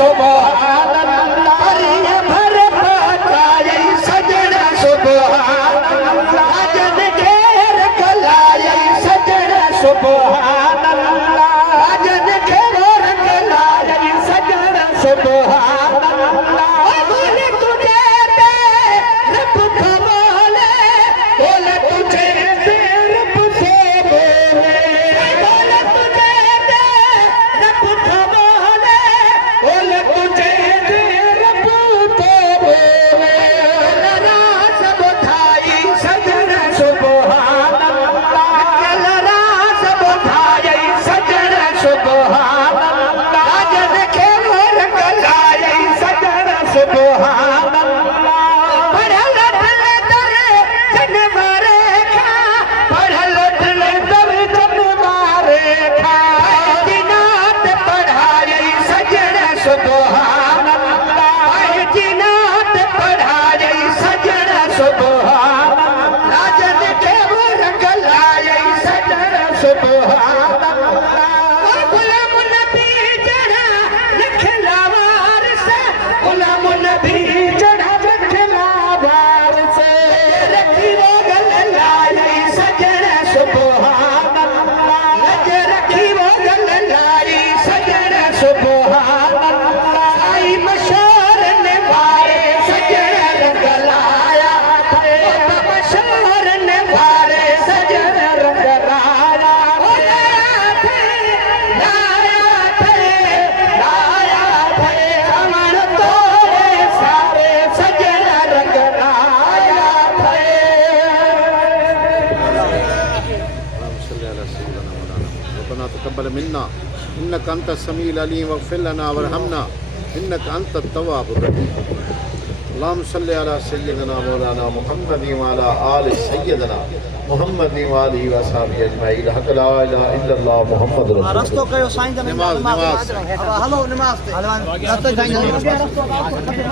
सुभान अल्लाह परिए भर पाए सजना सुभान अल्लाह जन घेर कलाए सजना सुभान अल्लाह जन घेर कलाए सजना सुभान अल्लाह बोले तुझे दे रब कमाले बोले तुझे दे रब से बोले तुझे दे रब कमाले बोले तुझे दे रब तो बोले रास बुधाई सजना सुभान अल्लाह चल रास बुधाई सजना सुभान अल्लाह जन खेवर कलाई सजना सुभान अल्लाह पढ़ल ढले दरे जन मारे खा पढ़ल ढले दरे जन मारे खा जिनात पढ़ाई सजना सुभान अल्लाह जिनात पढ़ाई सजना सुभान अल्लाह जन खेवर कलाई सजना सुभान अल्लाह गुलाम नबी चढ़ा लखलावार से गुलाम नबी चढ़ा लखलावार से रखी वो गल लाई सजना सुभान अल्लाह लज रखी वो गल लाई सजना सुभान अल्लाह आई मशहूर ने वारे सजना रंग लाया थे मशहूर ने वारे सजना रंग लाया थे अमन तोरे सारे सजना रंग लाया थे रब्बना तक़ब्बल मिन्ना इन्नका अंत समीउल अलीम वग़फ़िर लना वरहमना इन्नका अंत तव्वाबुर रहीम अल्लाहुम्मा सल्लि अला सय्यिदिना मौलाना मुहम्मदिन व अला आलि सय्यिदिना मुहम्मदिन व आलिहि व अस्हाबिहि अजमईन हक़ ला इलाहा इल्लल्लाह मुहम्मदुर रस्तो रसूलुल्लाह कयो साईं जन नमाज़ हलो नमाज़ ते